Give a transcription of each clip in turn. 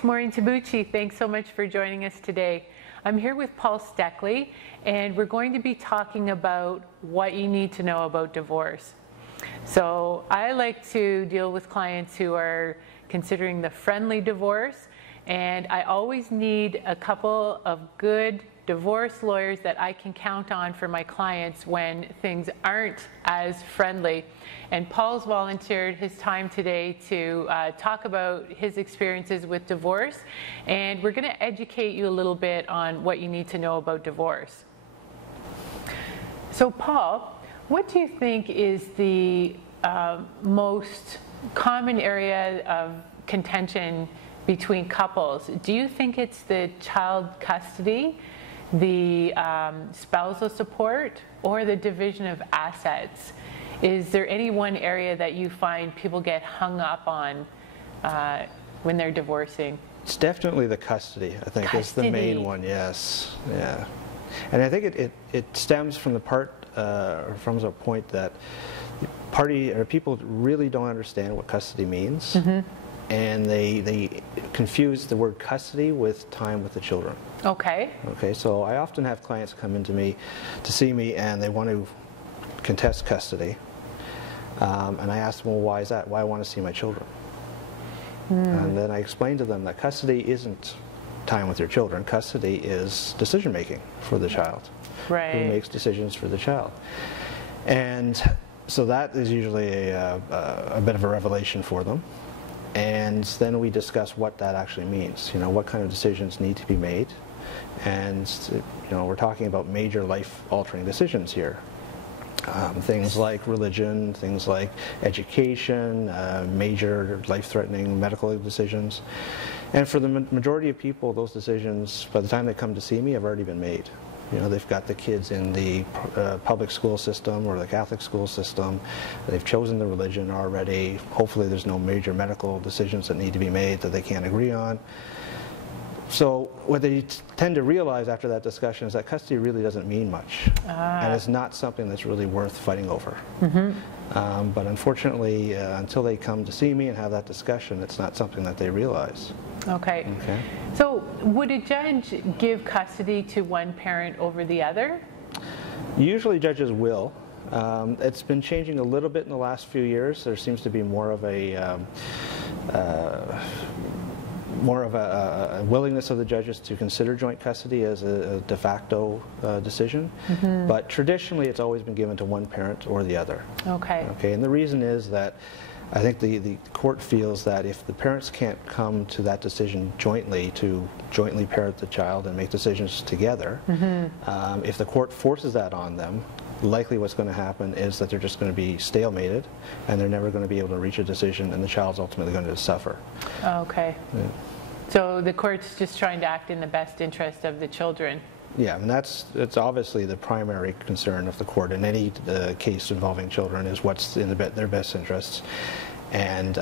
it's Maureen Tabuchi. Thanks so much for joining us today. I'm here with Paul Steckley, and we're going to be talking about what you need to know about divorce. So I like to deal with clients who are considering the friendly divorce, and I always need a couple of good divorce lawyers that I can count on for my clients when things aren't as friendly. And Paul's volunteered his time today to talk about his experiences with divorce, and we're going to educate you a little bit on what you need to know about divorce. So Paul, what do you think is the most common area of contention between couples? Do you think it's the child custody, the spousal support, or the division of assets? Is there any one area that you find people get hung up on when they're divorcing? It's definitely the custody, I think, is the main one, yes. Yeah. And I think it stems from the from a point that people really don't understand what custody means. Mm-hmm. And they confuse the word custody with time with the children. Okay. Okay, so I often have clients come into me to see me and they want to contest custody. And I ask them, well, why is that? Why I want to see my children? And then I explain to them that custody isn't time with your children. Custody is decision making for the child. Right. Who makes decisions for the child. And so that is usually a bit of a revelation for them. And then we discuss what that actually means. You know, what kind of decisions need to be made. And, you know, we're talking about major life-altering decisions here. Things like religion, things like education, major life-threatening medical decisions. And for the majority of people, those decisions, by the time they come to see me, have already been made. You know, they've got the kids in the public school system or the Catholic school system. They've chosen the religion already. Hopefully there's no major medical decisions that need to be made that they can't agree on. So what they tend to realize after that discussion is that custody really doesn't mean much. And it's not something that's really worth fighting over. Mm-hmm. But unfortunately, until they come to see me and have that discussion, it's not something that they realize. Okay. So would a judge give custody to one parent over the other? Usually judges will. It's been changing a little bit in the last few years. There seems to be more of a willingness of the judges to consider joint custody as a de facto decision. Mm-hmm. But traditionally it's always been given to one parent or the other. Okay. And the reason is that I think the court feels that if the parents can't come to that decision jointly, to jointly parent the child and make decisions together, mm-hmm. If the court forces that on them, likely what's going to happen is that they're just going to be stalemated and they're never going to be able to reach a decision, and the child's ultimately going to suffer. Okay. Yeah. So the court's just trying to act in the best interest of the children. Yeah, and that's obviously the primary concern of the court in any case involving children, is what's in their best interests, and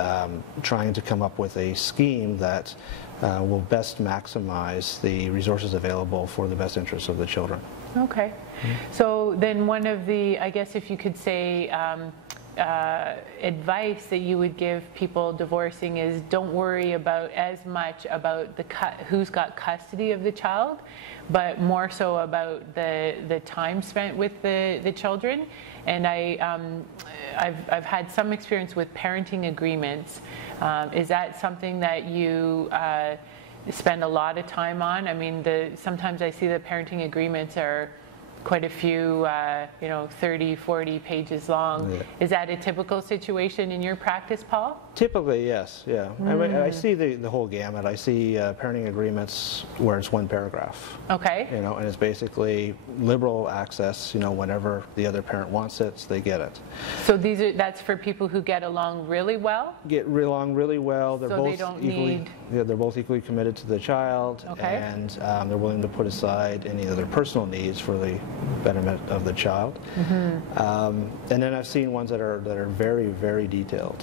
trying to come up with a scheme that will best maximize the resources available for the best interests of the children. Okay. Mm-hmm. So then one of the, I guess if you could say, advice that you would give people divorcing is don't worry about as much about who's got custody of the child, but more so about the time spent with the children. And I've had some experience with parenting agreements. Is that something that you spend a lot of time on? I mean, sometimes I see the parenting agreements are quite a few, 30, 40 pages long. Yeah. Is that a typical situation in your practice, Paul? Typically, yes, yeah. I see the whole gamut. I see parenting agreements where it's one paragraph. Okay. And it's basically liberal access, whenever the other parent wants it, they get it. So that's for people who get along really well? Get along really well. They're both they're both equally committed to the child, okay. And they're willing to put aside any of their personal needs for the betterment of the child. Mm-hmm. And then I've seen ones that are very, very detailed,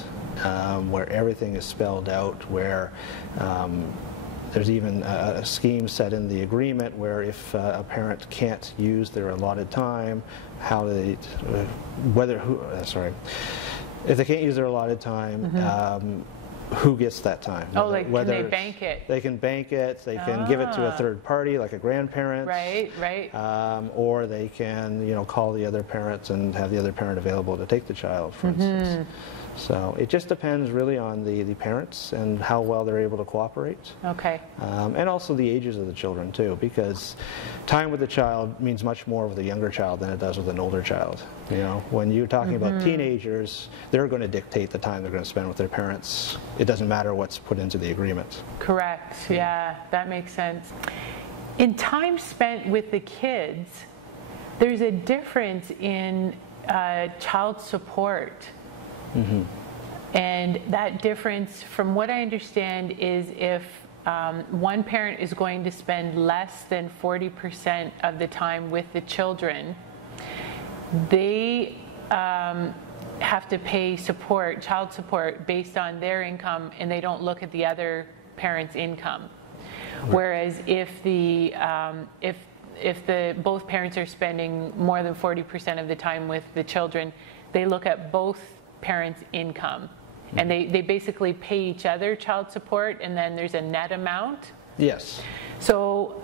where everything is spelled out, where there's even a scheme set in the agreement where if a parent can't use their allotted time, if they can't use their allotted time, mm-hmm. who gets that time. Oh, like can they bank it? They can bank it. They can give it to a third party, like a grandparent. Right, right. Or they can, call the other parents and have the other parent available to take the child, for instance. So it just depends really on the parents and how well they're able to cooperate. Okay. And also the ages of the children too, because time with the child means much more with a younger child than it does with an older child. When you're talking about teenagers, they're going to dictate the time they're going to spend with their parents. It doesn't matter what's put into the agreement. Correct. Yeah, that makes sense. In time spent with the kids, there's a difference in child support. And that difference, from what I understand, is if one parent is going to spend less than 40% of the time with the children, they have to pay child support based on their income, and they don't look at the other parent's income. Whereas if both parents are spending more than 40% of the time with the children, they look at both parents' income, and they basically pay each other child support, and then there's a net amount. Yes. So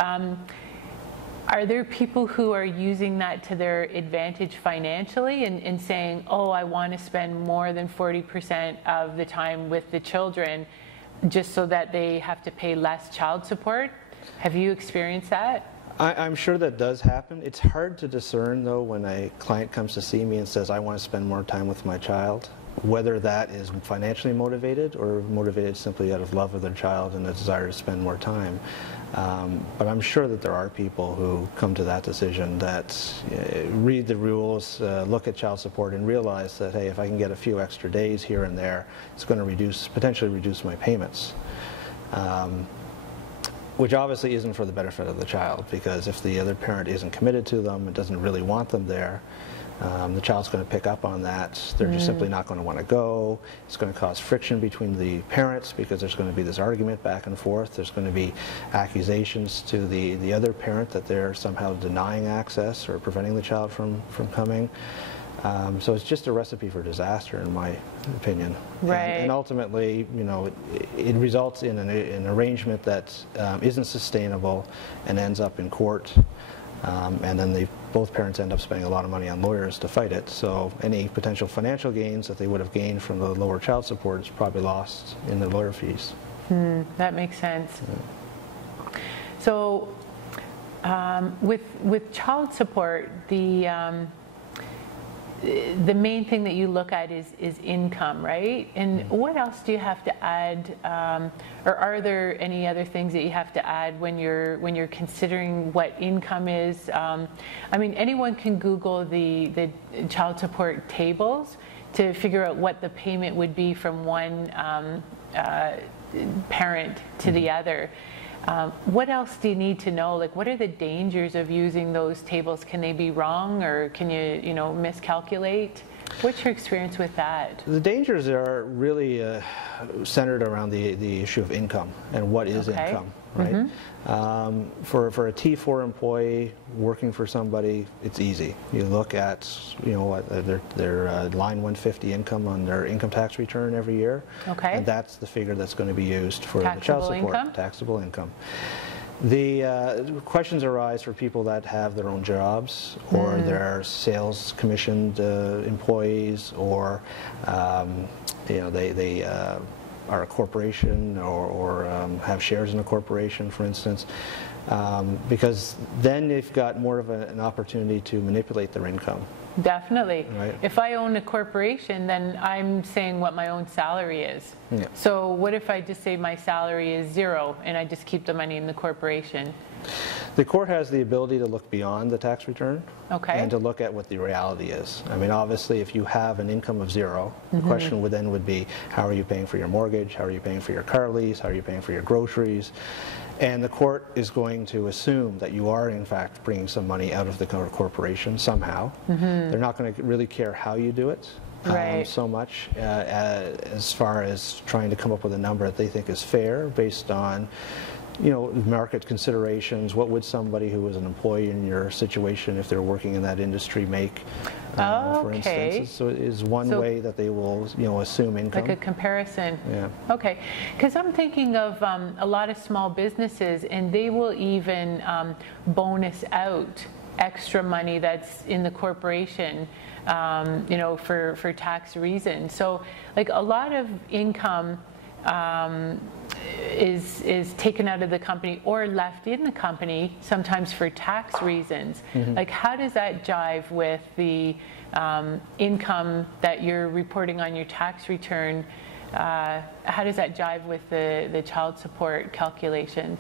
are there people who are using that to their advantage financially and saying, oh, I want to spend more than 40% of the time with the children just so that they have to pay less child support? Have you experienced that? I'm sure that does happen. It's hard to discern, though, when a client comes to see me and says, I want to spend more time with my child, whether that is financially motivated or motivated simply out of love of their child and a desire to spend more time. But I'm sure that there are people who come to that decision that read the rules, look at child support, and realize that, hey, if I can get a few extra days here and there, it's going to potentially reduce my payments. Which obviously isn't for the benefit of the child, because if the other parent isn't committed to them and doesn't really want them there, the child's going to pick up on that. They're just simply not going to want to go. It's going to cause friction between the parents because there's going to be this argument back and forth. There's going to be accusations to the other parent that they're somehow denying access or preventing the child from coming. So it's just a recipe for disaster, in my opinion. Right. And ultimately, it results in an arrangement that isn't sustainable and ends up in court. And then both parents end up spending a lot of money on lawyers to fight it. So any potential financial gains that they would have gained from the lower child support is probably lost in the lawyer fees. That makes sense. Yeah. So with child support, the main thing that you look at is income, right? And what else do you have to add, or are there any other things that you have to add when you're considering what income is? I mean, anyone can Google the child support tables to figure out what the payment would be from one parent to the other. What else do you need to know? Like, what are the dangers of using those tables? Can they be wrong, or can you miscalculate? What's your experience with that? The dangers are really centered around the issue of income and what is income, right? For a T4 employee working for somebody, it's easy. You look at their line 150 income on their income tax return every year, and that's the figure that's going to be used for the child support. Taxable income. The questions arise for people that have their own jobs, or they're sales commissioned employees, or they are a corporation or have shares in a corporation, for instance, because then they've got more of an opportunity to manipulate their income. Definitely. Right. If I own a corporation, then I'm saying what my own salary is. Yeah. So what if I just say my salary is $0 and I just keep the money in the corporation? The court has the ability to look beyond the tax return and to look at what the reality is. I mean, obviously, if you have an income of $0, the question would be, how are you paying for your mortgage? How are you paying for your car lease? How are you paying for your groceries? And the court is going to assume that you are, in fact, bringing some money out of the corporation somehow. They're not going to really care how you do it so much as far as trying to come up with a number that they think is fair based on market considerations. What would somebody who was an employee in your situation, if they're working in that industry, make, for instance? So it is one way that they will, assume income. Like a comparison. Yeah. Okay, because I'm thinking of a lot of small businesses, and they will even bonus out extra money that's in the corporation, for tax reasons. So, like, a lot of income is taken out of the company or left in the company, sometimes for tax reasons. Like, how does that jive with the income that you're reporting on your tax return? How does that jive with the child support calculations?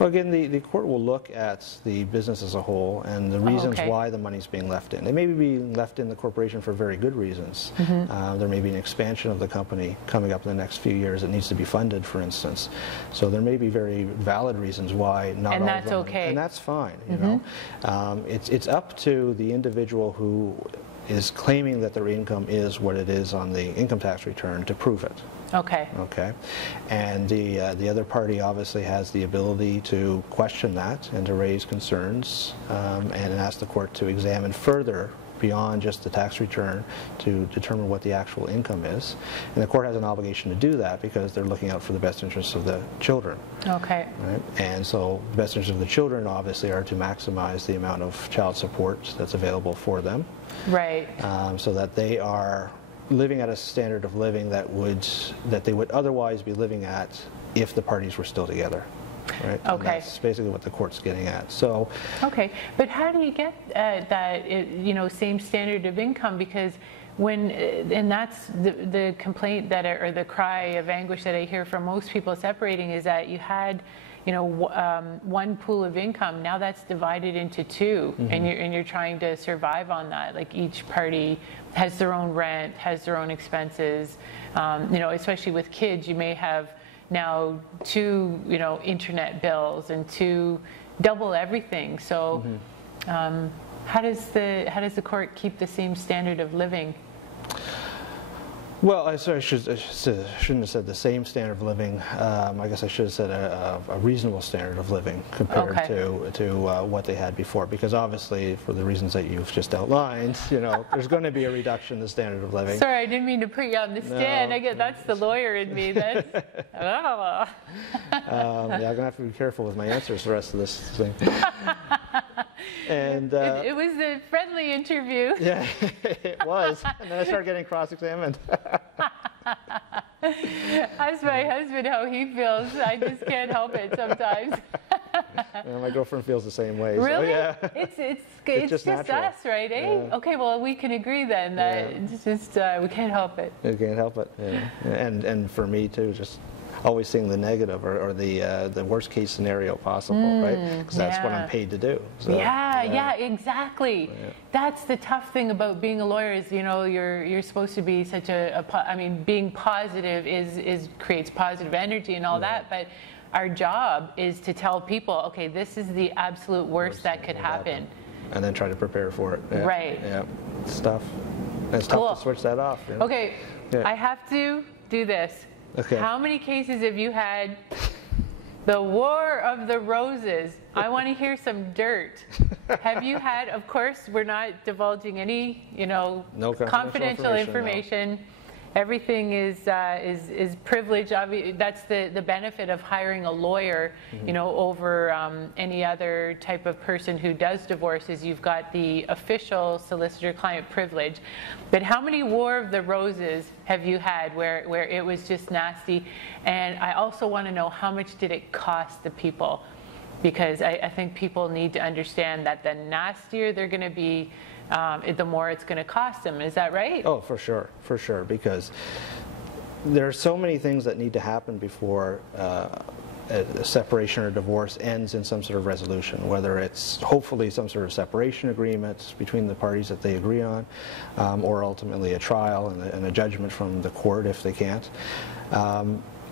Well, again, the court will look at the business as a whole and the reasons why the money's being left in. It may be being left in the corporation for very good reasons. There may be an expansion of the company coming up in the next few years that needs to be funded, for instance. So there may be very valid reasons why not all of them. And that's okay. And that's fine, It's up to the individual who is claiming that their income is what it is on the income tax return to prove it. Okay. Okay. And the other party obviously has the ability to question that and to raise concerns and ask the court to examine further beyond just the tax return to determine what the actual income is. And the court has an obligation to do that because they're looking out for the best interests of the children. Okay. Right? And so the best interests of the children obviously are to maximize the amount of child support that's available for them. Right. So that they are living at a standard of living that they would otherwise be living at if the parties were still together. Right? Okay. And that's basically what the court's getting at. So. Okay, but how do you get that same standard of income? Because and that's the complaint or the cry of anguish that I hear from most people separating is that you had one pool of income. Now that's divided into two, and you're trying to survive on that. Like, each party has their own rent, has their own expenses. Especially with kids, you may have now two, internet bills and double everything. So, how does the court keep the same standard of living? Well, I shouldn't have said the same standard of living. I guess I should have said a reasonable standard of living compared to what they had before. Because obviously, for the reasons that you've just outlined, there's going to be a reduction in the standard of living. Sorry, I didn't mean to put you on the stand. No. That's the lawyer in me. Yeah, I'm going to have to be careful with my answers the rest of this thing. And it was a friendly interview. Yeah, it was. And then I started getting cross-examined. Ask my husband how he feels. I just can't help it sometimes. And my girlfriend feels the same way. Really? So, yeah. It's just us, right? Eh? Yeah. Okay, well, we can agree then that it's just we can't help it. You can't help it. Yeah. And for me too, just always seeing the negative or the worst case scenario possible, right? Because that's what I'm paid to do. So, yeah, exactly. Yeah. That's the tough thing about being a lawyer is you're supposed to be such being positive creates positive energy and all that, but our job is to tell people, okay, this is the absolute worst that could happen. And then try to prepare for it. Yeah. Right. Yeah. It's tough. It's tough to switch that off. Okay, I have to do this. Okay. How many cases have you had? The War of the Roses. I want to hear some dirt. Have you had? Of course, we're not divulging any, no confidential information. No. Everything is privileged. That's the benefit of hiring a lawyer, over any other type of person who does divorce. Is you've got the official solicitor-client privilege. But how many War of the Roses have you had where it was just nasty? And I also want to know, how much did it cost the people? Because I think people need to understand that the nastier they're going to be, the more it's going to cost them. Is that right? Oh, for sure, because there are so many things that need to happen before a separation or divorce ends in some sort of resolution, whether it's hopefully some sort of separation agreement between the parties that they agree on, or ultimately a trial and a judgment from the court if they can't.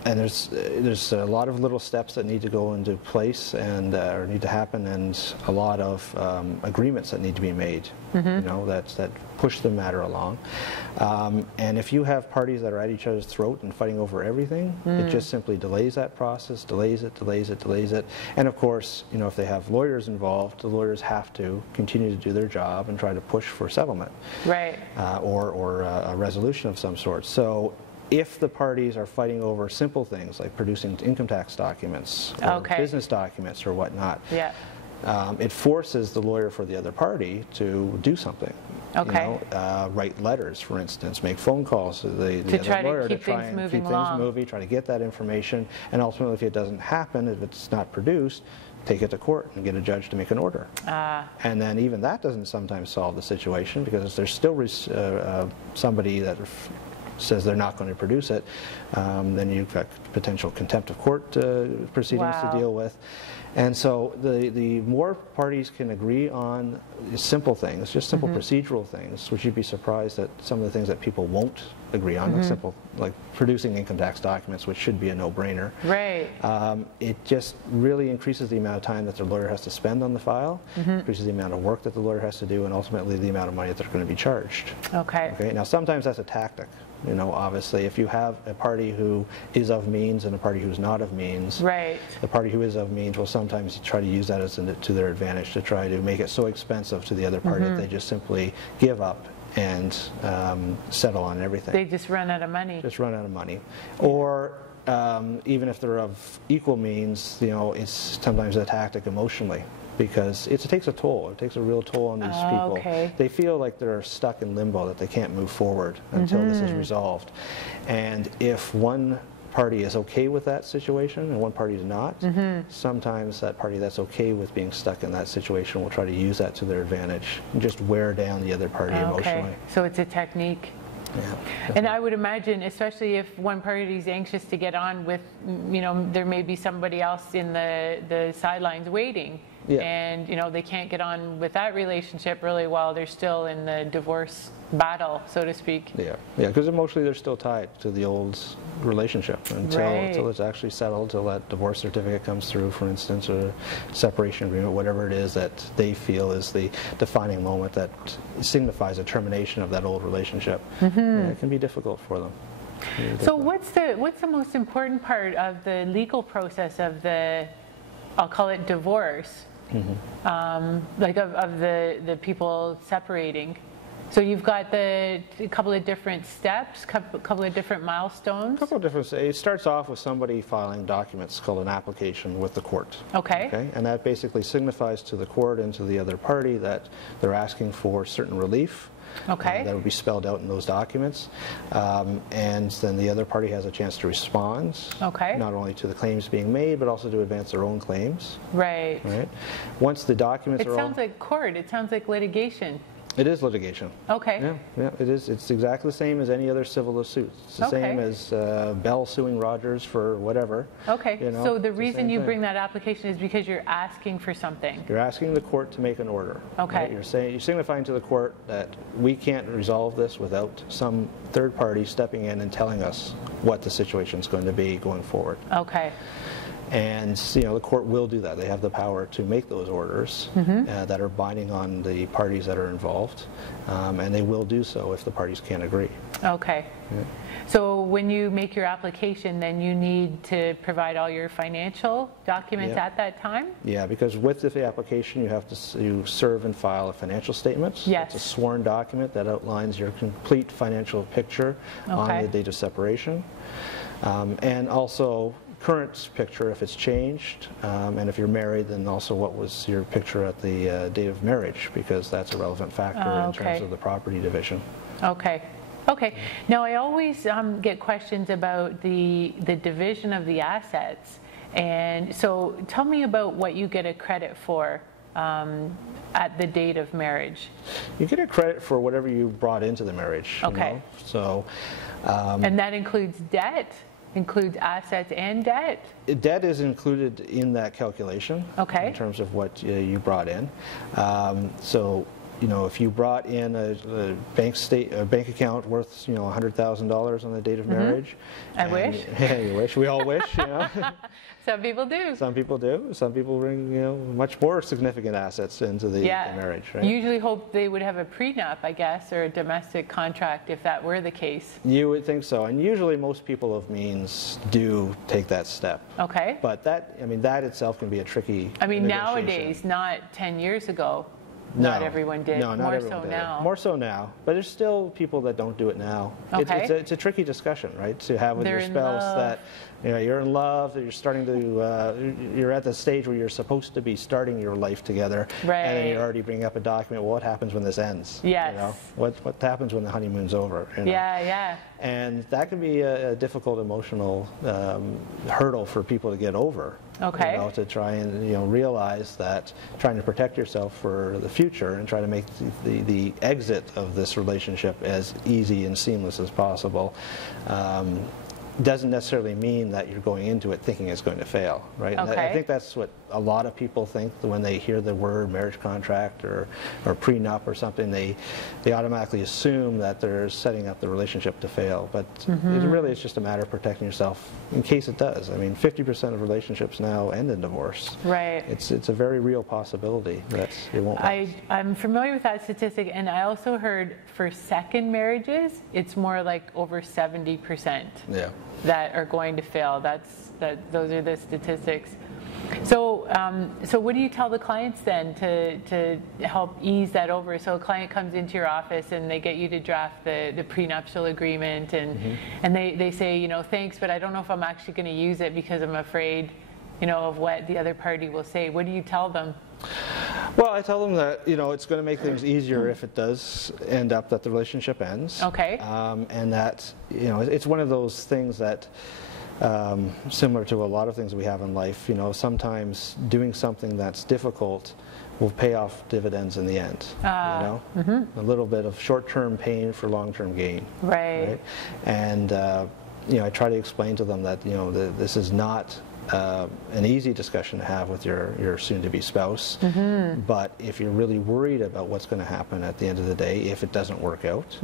And there's a lot of little steps that need to go into place and or need to happen, and a lot of agreements that need to be made, you know, that push the matter along. And if you have parties that are at each other's throat and fighting over everything, it just simply delays that process, delays it. And of course, you know, if they have lawyers involved, the lawyers have to continue to do their job and try to push for settlement, Right. or a resolution of some sort. So if the parties are fighting over simple things like producing income tax documents or business documents or whatnot, it forces the lawyer for the other party to do something. Okay. You know, write letters, for instance, make phone calls to the other lawyer to try and keep things moving, try to get that information, and ultimately, if it doesn't happen, if it's not produced, take it to court and get a judge to make an order. And then even that doesn't sometimes solve the situation, because there's still somebody that says they're not going to produce it, then you've got potential contempt of court proceedings to deal with. And so the more parties can agree on simple things, just simple procedural things, which you'd be surprised at some of the things that people won't agree on, like simple, like producing income tax documents, which should be a no-brainer. Right. It just really increases the amount of time that the lawyer has to spend on the file, increases the amount of work that the lawyer has to do, and ultimately the amount of money that they're going to be charged. Okay. Now sometimes that's a tactic. You know, obviously, if you have a party who is of means and a party who's not of means, the party who is of means will sometimes try to use that as to their advantage, to try to make it so expensive to the other party that they just simply give up and settle on everything. They just run out of money. Just run out of money. Or even if they're of equal means, you know, it's sometimes a tactic emotionally, because it takes a toll. It takes a real toll on these people. Okay. They feel like they're stuck in limbo, that they can't move forward until this is resolved. And if one party is okay with that situation and one party is not, sometimes that party that's okay with being stuck in that situation will try to use that to their advantage and just wear down the other party emotionally. So it's a technique. Yeah, and I would imagine, especially if one party is anxious to get on with, you know, there may be somebody else in the sidelines waiting, and, you know, they can't get on with that relationship really while they're still in the divorce battle, so to speak. Yeah, because emotionally they're still tied to the old relationship until it's actually settled, till that divorce certificate comes through, for instance, or separation agreement, whatever it is that they feel is the defining moment that signifies a termination of that old relationship. It can be difficult for them. So what's the most important part of the legal process of the, I'll call it divorce, like of the people separating? So you've got a couple of different steps, couple of different milestones? It starts off with somebody filing documents called an application with the court. Okay. And that basically signifies to the court and to the other party that they're asking for certain relief. That would be spelled out in those documents. And then the other party has a chance to respond, not only to the claims being made, but also to advance their own claims. Right. Once the documents are sounds like court. It sounds like litigation. It is litigation. Okay. Yeah, it is. It's exactly the same as any other civil suit. It's the same as Bell suing Rogers for whatever. Okay. You know, so the reason you bring that application is because you're asking for something. You're asking the court to make an order. Okay. You're signifying to the court that we can't resolve this without some third party stepping in and telling us what the situation is going to be going forward. Okay. And you know, the court will do that. They have the power to make those orders that are binding on the parties that are involved, and they will do so if the parties can't agree. Okay. So when you make your application, then you need to provide all your financial documents at that time? Yeah, because with the application you have to serve and file a financial statement. Yes. It's a sworn document that outlines your complete financial picture on the date of separation, and also current picture if it's changed, and if you're married, then also what was your picture at the date of marriage, because that's a relevant factor in terms of the property division. Okay. Now I always get questions about the division of the assets, and so tell me about what you get a credit for at the date of marriage. You get a credit for whatever you brought into the marriage. Okay. You know? So. And that includes debt? Includes assets and debt? Debt is included in that calculation in terms of what you brought in. So you know, if you brought in a bank account worth, you know, $100,000 on the date of marriage. I wish. Yeah, you wish. We all wish, you know. Some people do. Some people do. Some people bring, you know, much more significant assets into the marriage, right? Usually hope they would have a prenup, I guess, or a domestic contract if that were the case. You would think so. And usually most people of means do take that step. Okay. But that, I mean, that itself can be a tricky I mean, nowadays, not 10 years ago. Not everyone did. No, not More everyone so did. now. More so now. But there's still people that don't do it now. Okay. It's a tricky discussion, right? To have with They're your in spouse love. that, you know, you're in love, that you're starting to, you're at the stage where you're supposed to be starting your life together. Right. And then you're already bringing up a document. Well, what happens when this ends? Yes. You know? What happens when the honeymoon's over? You know? Yeah, yeah. And that can be a difficult emotional hurdle for people to get over. Okay. You know, to try and, you know, realize that trying to protect yourself for the future and try to make the exit of this relationship as easy and seamless as possible doesn't necessarily mean that you're going into it thinking it's going to fail, right? And Okay. I think that's what a lot of people think when they hear the word marriage contract or prenup or something. They automatically assume that they're setting up the relationship to fail, but it really is just a matter of protecting yourself in case it does. I mean, 50% of relationships now end in divorce. Right. It's a very real possibility that it won't last. I'm familiar with that statistic, and I also heard for second marriages, it's more like over 70%. Yeah. That are going to fail. Those are the statistics. So, so what do you tell the clients then to help ease that over? So a client comes into your office and they get you to draft the prenuptial agreement, and they say, you know, thanks, but I don't know if I'm actually going to use it because I'm afraid, you know, of what the other party will say. What do you tell them? Well, I tell them that, you know, it's going to make things easier if it does end up that the relationship ends. Okay. And that, you know, it's one of those things that, similar to a lot of things we have in life, you know, sometimes doing something that's difficult will pay off dividends in the end. You know, a little bit of short-term pain for long-term gain. Right. And you know, I try to explain to them that, you know, this is not an easy discussion to have with your soon-to-be spouse, but if you're really worried about what's going to happen at the end of the day, if it doesn't work out,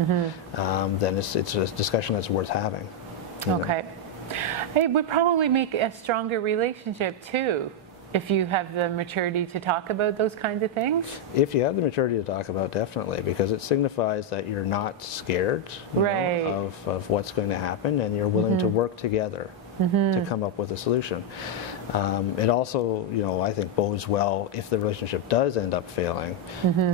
then it's a discussion that's worth having. Okay. It would probably make a stronger relationship too, if you have the maturity to talk about those kinds of things. If you have the maturity to talk about, definitely, because it signifies that you're not scared, you know, of what's going to happen, and you're willing to work together to come up with a solution. It also, you know, I think bodes well if the relationship does end up failing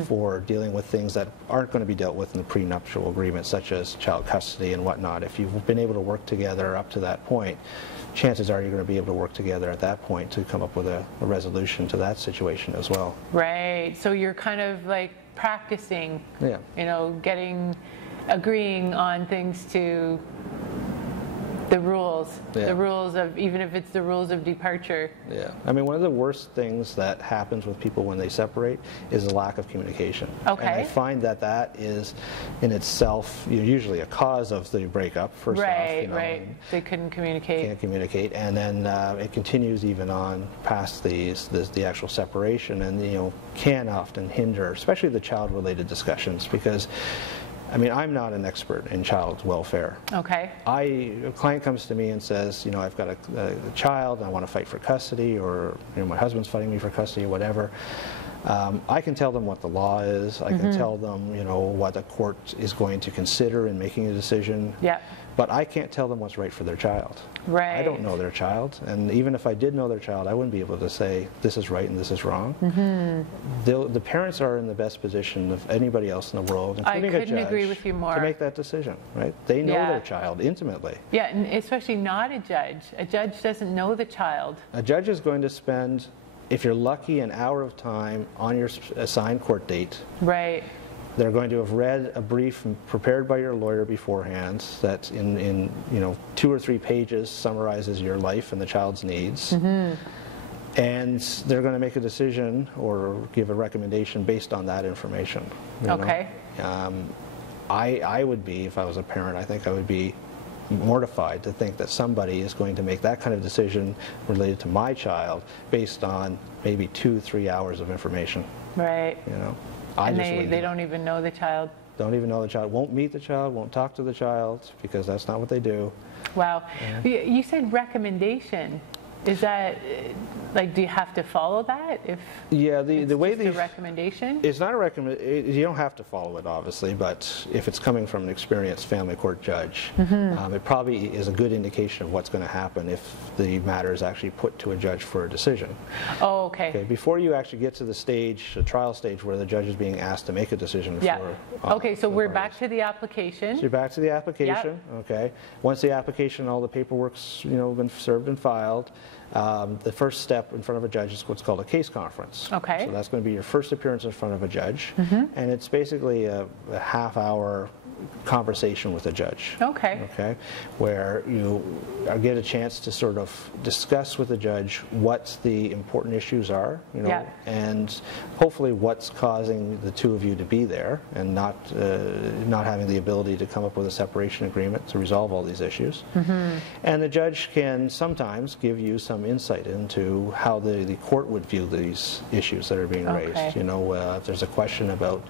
for dealing with things that aren't going to be dealt with in the prenuptial agreement, such as child custody and whatnot. If you've been able to work together up to that point, chances are you're going to be able to work together at that point to come up with a resolution to that situation as well. Right. So you're kind of like practicing, you know, agreeing on things to the rules, the rules of, even if it's the rules of departure. Yeah. I mean, one of the worst things that happens with people when they separate is a lack of communication. Okay. And I find that that is in itself, you know, usually a cause of the breakup, first off. You know, right. They couldn't communicate. Can't communicate. And then it continues even on past the actual separation, and, you know, can often hinder, especially the child-related discussions, because I mean, I'm not an expert in child welfare. Okay. A client comes to me and says, you know, I've got a child and I want to fight for custody, or, you know, my husband's fighting me for custody, or whatever. I can tell them what the law is. I can tell them, you know, what a court is going to consider in making a decision. Yeah. But I can't tell them what's right for their child. Right. I don't know their child, and even if I did know their child, I wouldn't be able to say this is right and this is wrong. The parents are in the best position of anybody else in the world, including a judge, I couldn't agree with you more, to make that decision. Right? They know their child intimately. Yeah, and especially not a judge. A judge doesn't know the child. A judge is going to spend, if you're lucky, an hour of time on your assigned court date. Right. They're going to have read a brief prepared by your lawyer beforehand that in you know 2 or 3 pages summarizes your life and the child's needs. And they're going to make a decision or give a recommendation based on that information. Okay. I would be, if I was a parent, I think I would be mortified to think that somebody is going to make that kind of decision related to my child based on maybe 2-3 hours of information. Right. You know. And they don't even know the child? Don't even know the child, won't meet the child, won't talk to the child, because that's not what they do. Wow. Yeah. You said recommendation. Is that, like, do you have to follow that? Yeah, the way the recommendation? It's not a recommendation. You don't have to follow it, obviously, but if it's coming from an experienced family court judge, it probably is a good indication of what's going to happen if the matter is actually put to a judge for a decision. Oh, okay. Before you actually get to the trial stage, where the judge is being asked to make a decision. Okay, so we're back to the application. So you're back to the application. Yep. Okay. Once the application, all the paperwork's been served and filed. The first step in front of a judge is what's called a case conference. Okay. So that's going to be your first appearance in front of a judge, and it's basically a half-hour conversation with a judge. Okay. Okay, where you get a chance to sort of discuss with the judge what the important issues are, and hopefully what's causing the two of you to be there, and not having the ability to come up with a separation agreement to resolve all these issues. And the judge can sometimes give you some insight into how the court would view these issues that are being raised. If there's a question about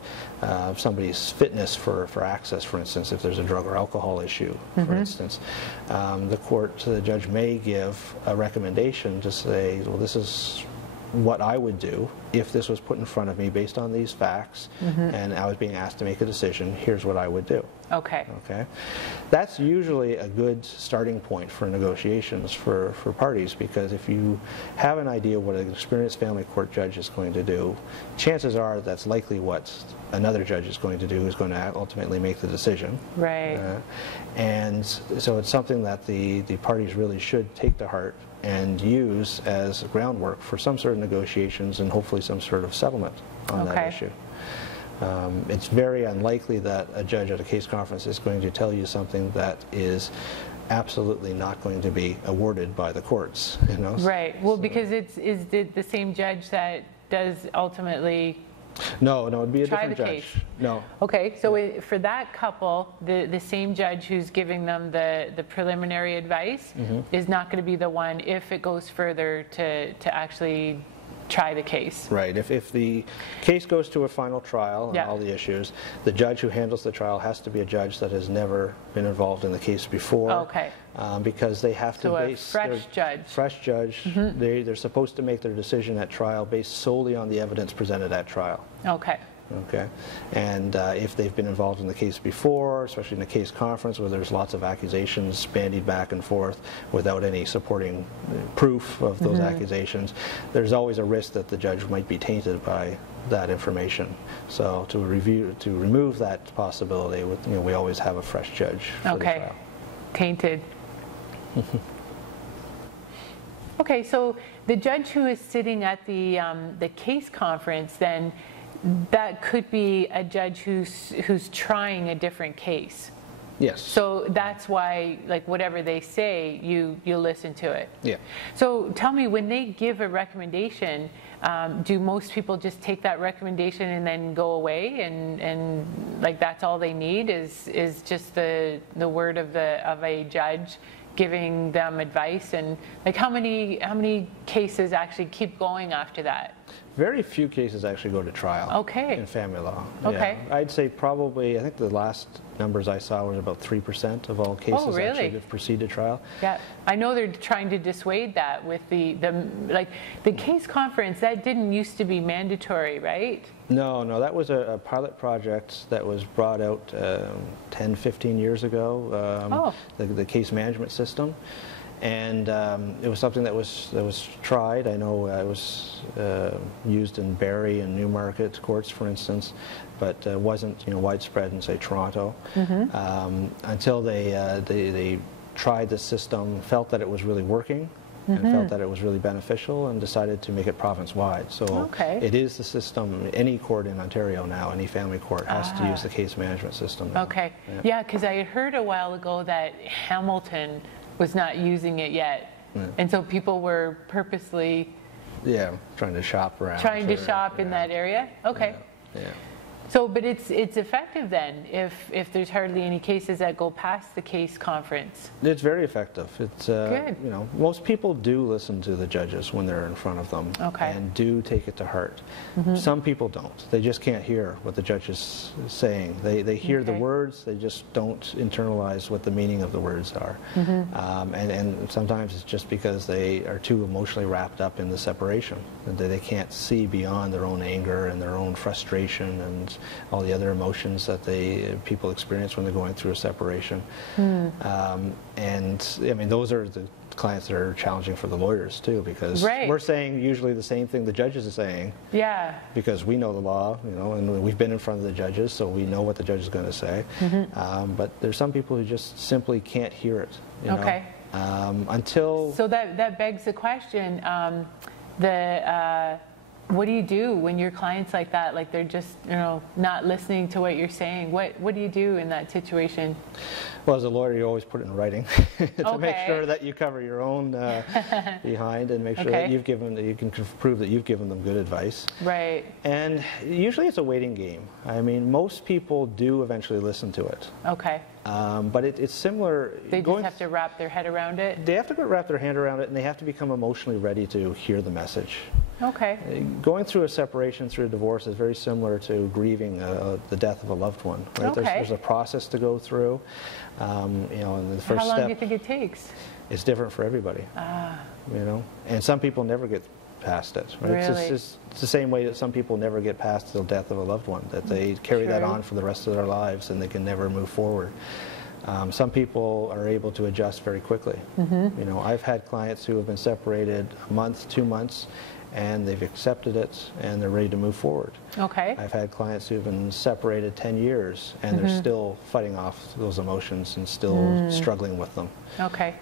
somebody's fitness for access, for instance, if there's a drug or alcohol issue, for instance, the judge may give a recommendation to say, well, this is what I would do if this was put in front of me based on these facts, and I was being asked to make a decision. Here's what I would do. Okay. Okay. That's usually a good starting point for negotiations for parties, because if you have an idea what an experienced family court judge is going to do, chances are that's likely what another judge is going to do, who's going to ultimately make the decision. Right. And so it's something that the parties really should take to heart and use as groundwork for some sort of negotiations and hopefully some sort of settlement on that issue. It's very unlikely that a judge at a case conference is going to tell you something that is absolutely not going to be awarded by the courts. Right. Well, because is the same judge that does ultimately No, it'd be a try different the judge. case. No. Okay, so for that couple, the same judge who's giving them the preliminary advice is not going to be the one, if it goes further, to actually try the case. Right. If the case goes to a final trial and all the issues, the judge who handles the trial has to be a judge that has never been involved in the case before. Okay. Because they have to base a fresh judge. They're supposed to make their decision at trial based solely on the evidence presented at trial. Okay. Okay, and if they've been involved in the case before, especially in a case conference where there's lots of accusations bandied back and forth without any supporting proof of those accusations, there's always a risk that the judge might be tainted by that information. So to remove that possibility, we always have a fresh judge for the trial. Tainted. Okay, so the judge who is sitting at the case conference, then, that could be a judge who's trying a different case. Yes. So that's why, like, whatever they say, you listen to it. Yeah. So tell me, when they give a recommendation, do most people just take that recommendation and then go away, and like that's all they need is just the word of a judge giving them advice? And like, how many cases actually keep going after that? Very few cases actually go to trial in family law. Okay. Yeah. I'd say probably, I think the last numbers I saw was about 3% of all cases actually that proceed to trial. Yeah, I know they're trying to dissuade that with the case conference. That didn't used to be mandatory, right? No, that was a pilot project that was brought out 10, 15 years ago, the case management system. And it was something that was tried. I know it was used in Barrie and Newmarket courts, for instance, but wasn't widespread in, say, Toronto, until they tried the system, felt that it was really working, and felt that it was really beneficial, and decided to make it province-wide. So it is the system. Any court in Ontario now, any family court, has to use the case management system now. Okay. Yeah, because I had heard a while ago that Hamilton was not using it yet, and so people were purposely trying to shop around. Trying to shop in that area. Okay. Yeah. So, but it's effective then if there's hardly any cases that go past the case conference. It's very effective. It's Good. you know, most people do listen to the judges when they're in front of them, Okay. and do take it to heart. Some people don't. They just can't hear what the judge is saying. They hear the Okay. words, they just don't internalize what the meaning of the words are. And sometimes it's just because they are too emotionally wrapped up in the separation, and they can't see beyond their own anger and their own frustration and all the other emotions that people experience when they're going through a separation. And I mean, those are the clients that are challenging for the lawyers too, because Right. we're saying usually the same thing the judges are saying, Yeah. because we know the law, you know, and we've been in front of the judges, so we know what the judge is going to say. But there's some people who just simply can't hear it. You know? Okay. Until So that begs the question, what do you do when your clients like that, like they're just, you know, not listening to what you're saying? What do you do in that situation? well, as a lawyer, you always put it in writing to make Okay. sure that you cover your own behind, and make sure that Okay. you can prove that you've given them good advice. Right. And usually it's a waiting game. I mean, most people do eventually listen to it. Okay. But it's similar. They just have to wrap their head around it? They have to wrap their hand around it, and they have to become emotionally ready to hear the message. Okay. Going through a separation, through a divorce, is very similar to grieving the death of a loved one. Right? Okay. There's a process to go through. You know, and the first How long step do you think it takes? is different for everybody. You know, and some people never get past it. Right? Really? It's the same way that some people never get past the death of a loved one. That they carry that True. on for the rest of their lives, and they can never move forward. Some people are able to adjust very quickly. You know, I've had clients who have been separated a month, 2 months, and they've accepted it and they're ready to move forward. Okay. I've had clients who've been separated 10 years and they're still fighting off those emotions and still struggling with them. Okay.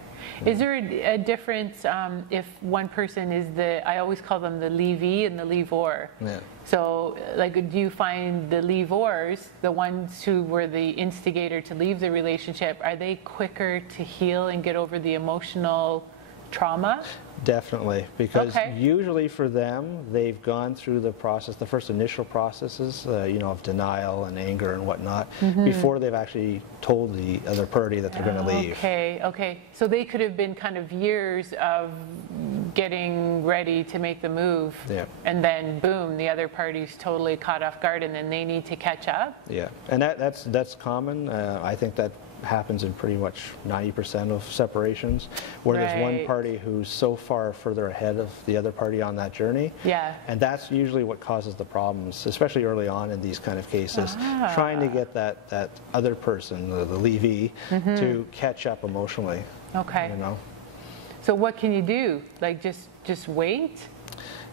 Is there a difference if one person is I always call them the leavee and the leavor. Yeah. So, like, do you find the leavors, the ones who were the instigator to leave the relationship, are they quicker to heal and get over the emotional trauma? Definitely, because Okay. usually for them, they've gone through the process, the first initial processes, you know, of denial and anger and whatnot, before they've actually told the other party that they're going to leave. Okay, okay. So they could have been kind of years of getting ready to make the move, Yeah. and then boom, the other party's totally caught off guard, and then they need to catch up. Yeah, and that's common. I think that happens in pretty much 90% of separations, where there's one Right. party who's so far further ahead of the other party on that journey. Yeah. And that's usually what causes the problems, especially early on in these kind of cases, trying to get that other person, the leavee, to catch up emotionally. Okay. You know? So what can you do? Like just wait?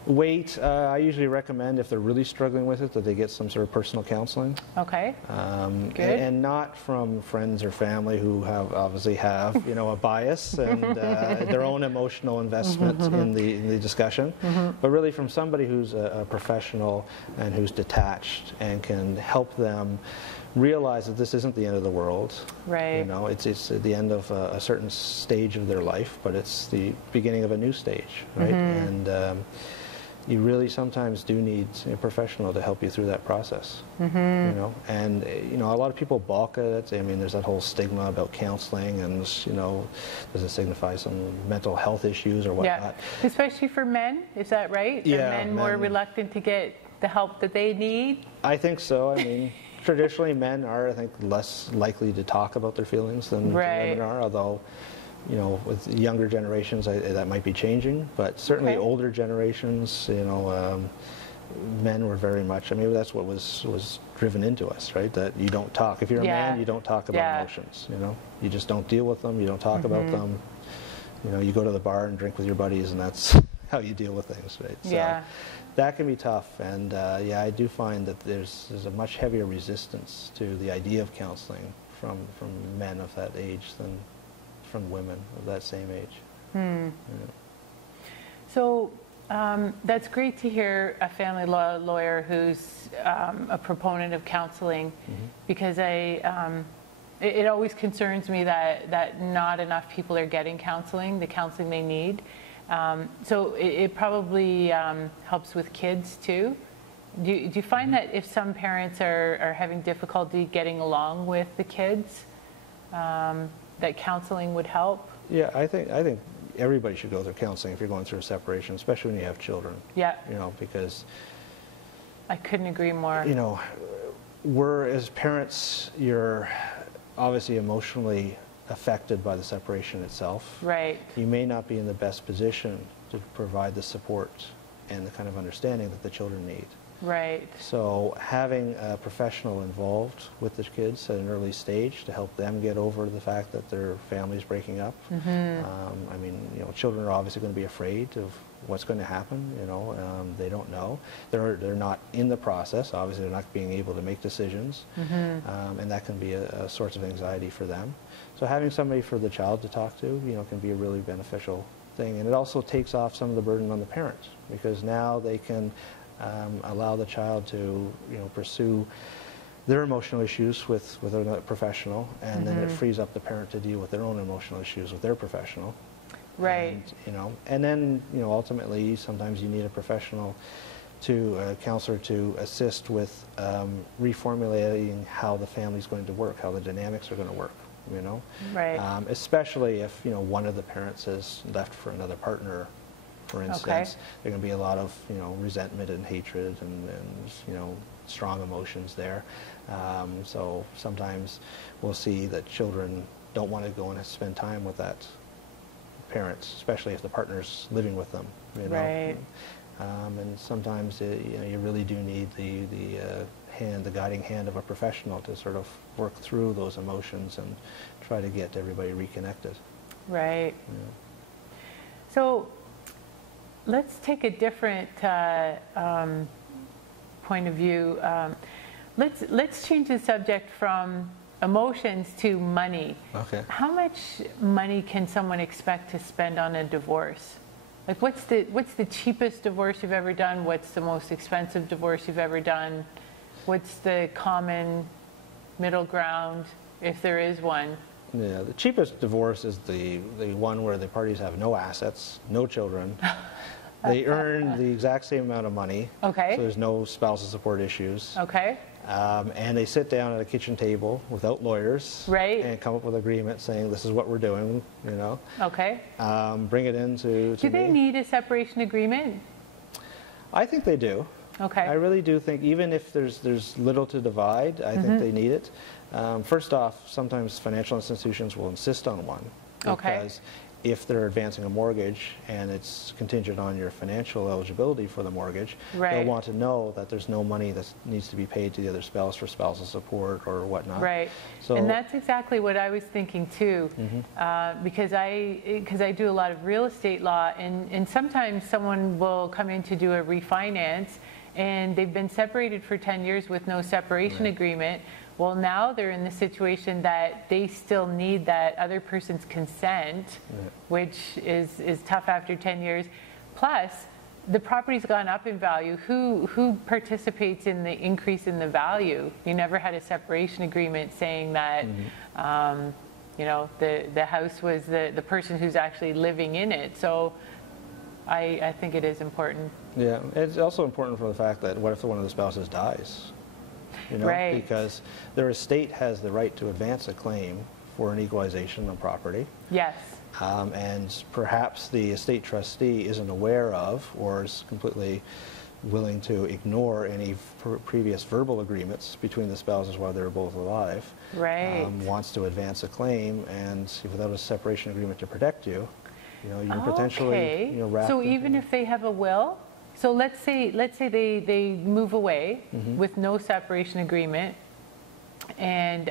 Wait, I usually recommend, if they're really struggling with it, that they get some sort of personal counseling. Okay. Good. And not from friends or family who obviously have, you know, a bias and their own emotional investment in the discussion, but really from somebody who's a professional and who's detached and can help them realize that this isn't the end of the world. Right. You know, it's the end of a certain stage of their life, but it's the beginning of a new stage, right? And you really sometimes do need a professional to help you through that process. You know, and you know, a lot of people balk at it. I mean, there's that whole stigma about counseling, and you know, does it signify some mental health issues or whatnot? Yeah. Especially for men, is that right? Yeah, Are men more men. reluctant to get the help that they need? I think so. I mean, traditionally, men are, I think, less likely to talk about their feelings than Right. women are, although, you know, with younger generations, that might be changing. But certainly Okay. older generations, you know, men were very much, I mean, that's what was driven into us, right? That you don't talk. If you're a Yeah. man, you don't talk about Yeah. emotions, you know? You just don't deal with them, you don't talk about them. You know, you go to the bar and drink with your buddies, and that's how you deal with things, right? So Yeah. that can be tough, and yeah, I do find that there's a much heavier resistance to the idea of counseling from men of that age than from women of that same age. Yeah. So that's great to hear a family law lawyer who's a proponent of counseling, because it always concerns me that not enough people are getting counseling, the counseling they need. So it probably helps with kids too, Do you find that if some parents are having difficulty getting along with the kids, that counseling would help? Yeah, I think everybody should go through counseling if you're going through a separation, especially when you have children. Yeah. You know, because I couldn't agree more. You know, we're, as parents, you're obviously emotionally affected by the separation itself. Right. You may not be in the best position to provide the support and the kind of understanding that the children need. Right. So having a professional involved with the kids at an early stage to help them get over the fact that their family's breaking up. I mean, you know, children are obviously going to be afraid of what's going to happen. You know, they don't know. They're not in the process. Obviously, they're not being able to make decisions, and that can be a source of anxiety for them. So having somebody for the child to talk to, you know, can be a really beneficial thing, and it also takes off some of the burden on the parents, because now they can allow the child to, you know, pursue their emotional issues with a professional, and then it frees up the parent to deal with their own emotional issues with their professional. Right. And, you know, and then, you know, ultimately sometimes you need a professional, to a counselor, to assist with reformulating how the family's going to work, how the dynamics are going to work. You know, right. Especially if, you know, one of the parents is left for another partner, for instance. There can be a lot of, you know, resentment and hatred and you know, strong emotions there. So sometimes we'll see that children don't want to go and spend time with that parent, especially if the partner's living with them. You know? Right. And sometimes you know, you really do need the guiding hand of a professional to sort of work through those emotions and try to get everybody reconnected. Right. Yeah. So let's take a different point of view. Let's change the subject from emotions to money. Okay. How much money can someone expect to spend on a divorce? Like, what's the cheapest divorce you've ever done? What's the most expensive divorce you've ever done? What's the common middle ground, if there is one? Yeah, the cheapest divorce is the one where the parties have no assets, no children. They earn the exact same amount of money. Okay. So there's no spousal support issues. Okay. And they sit down at a kitchen table without lawyers. Right. And come up with an agreement saying this is what we're doing, you know. Okay. Bring it in to Do they me. need a separation agreement? I think they do. Okay. I really do think, even if there's little to divide, I think they need it. First off, sometimes financial institutions will insist on one. Okay. Because if they're advancing a mortgage and it's contingent on your financial eligibility for the mortgage, Right. they'll want to know that there's no money that needs to be paid to the other spouse for spousal support or whatnot. Right. So, And that's exactly what I was thinking too, because I do a lot of real estate law, and sometimes someone will come in to do a refinance, and they've been separated for 10 years with no separation agreement. Well, now they're in the situation that they still need that other person's consent, which is tough after 10 years. Plus, the property's gone up in value. Who participates in the increase in the value? You never had a separation agreement saying that, you know, the house was the person who's actually living in it. So I think it is important. Yeah, it's also important for the fact that what if one of the spouses dies? You know, Right. because their estate has the right to advance a claim for an equalization on property. Yes. And perhaps the estate trustee isn't aware of, or is completely willing to ignore any previous verbal agreements between the spouses while they're both alive. Right. Wants to advance a claim, and without a separation agreement to protect you, you know, you can potentially, you know, wrap. So even if they have a will, so let's say they move away with no separation agreement, and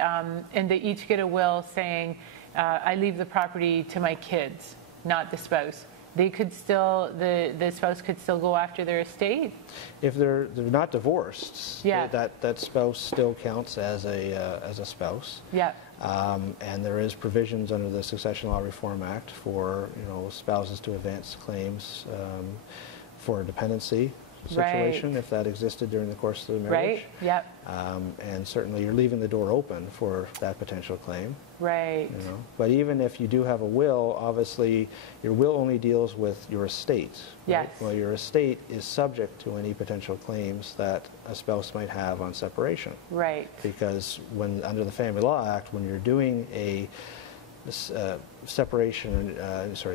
they each get a will saying, I leave the property to my kids, not the spouse. They could still, the spouse could still go after their estate. If they're not divorced, Yeah. that spouse still counts as a spouse. Yeah. And there is provisions under the Succession Law Reform Act for, you know, spouses to advance claims for dependency situation if that existed during the course of the marriage. Right, yep. And certainly you're leaving the door open for that potential claim. Right. You know? But even if you do have a will, obviously your will only deals with your estate. Right? Yes. Well, your estate is subject to any potential claims that a spouse might have on separation. Right. Because under the Family Law Act, when you're doing an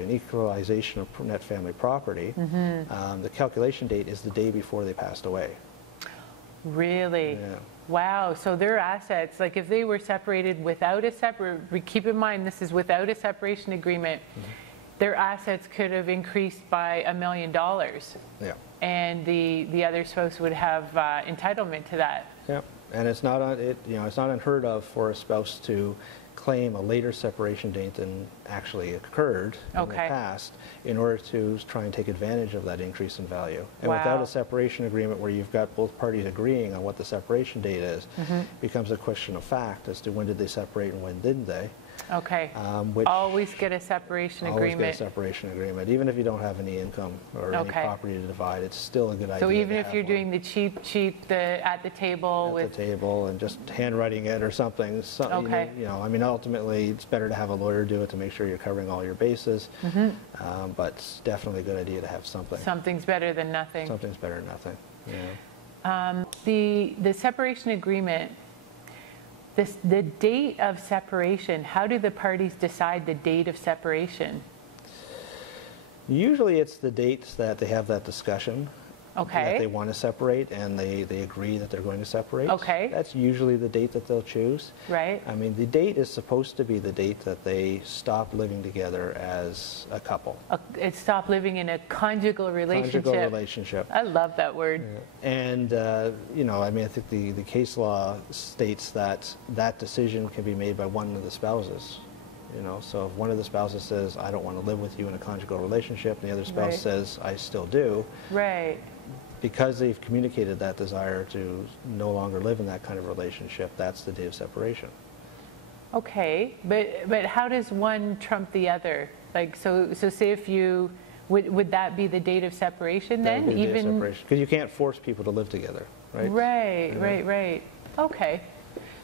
equalization of net family property, the calculation date is the day before they passed away. Really? Yeah. Wow, so their assets, like if they were separated without keep in mind this is without a separation agreement, their assets could have increased by $1 million. Yeah. And the other spouse would have entitlement to that. Yeah, and it's not unheard of for a spouse to claim a later separation date than actually occurred in the past in order to try and take advantage of that increase in value. And without a separation agreement where you've got both parties agreeing on what the separation date is, becomes a question of fact as to when did they separate and when didn't they. Okay. Always get a separation agreement. Always get a separation agreement. Even if you don't have any income or any property to divide, it's still a good idea. So even if you're doing the cheap, at the table at the table and just handwriting it or something. You know, I mean, ultimately, it's better to have a lawyer do it to make sure you're covering all your bases. But it's definitely a good idea to have something. Something's better than nothing. Something's better than nothing. Yeah. The separation agreement. The date of separation, how do the parties decide the date of separation? Usually it's the dates that they have that discussion. Okay. That they want to separate and they agree that they're going to separate. Okay. That's usually the date that they'll choose. Right. I mean, the date is supposed to be the date that they stop living together as a couple. It stop living in a conjugal relationship. Conjugal relationship. I love that word. Yeah. And, you know, I mean, I think the case law states that that decision can be made by one of the spouses. You know, so if one of the spouses says, I don't want to live with you in a conjugal relationship, and the other spouse says, I still do. Right. Because they've communicated that desire to no longer live in that kind of relationship, that's the date of separation. Okay, but how does one trump the other? Like, so say if you, would that be the date of separation then? That would be the date of separation, because you can't force people to live together, right? Right. Okay.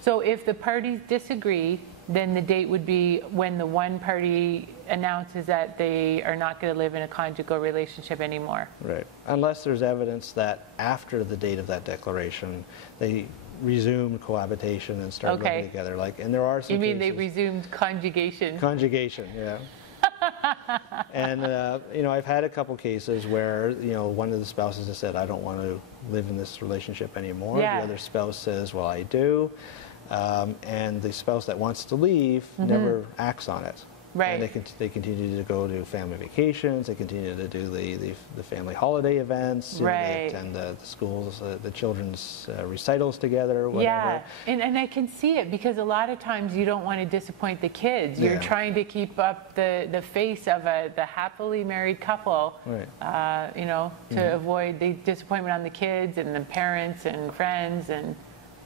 So if the parties disagree, then the date would be when the one party announces that they are not going to live in a conjugal relationship anymore. Right. Unless there's evidence that after the date of that declaration, they resumed cohabitation and started living together. Like, and there are some You mean cases, they resumed conjugation? Conjugation, yeah. And, you know, I've had a couple cases where, you know, one of the spouses has said, I don't want to live in this relationship anymore. Yeah. The other spouse says, well, I do. And the spouse that wants to leave never acts on it. Right. And they continue to go to family vacations. They continue to do the family holiday events. You know, they attend the schools, the children's recitals together. Whatever. Yeah, and I can see it because a lot of times you don't want to disappoint the kids. You're trying to keep up the face of the happily married couple. Right. You know, to avoid the disappointment on the kids and the parents and friends and.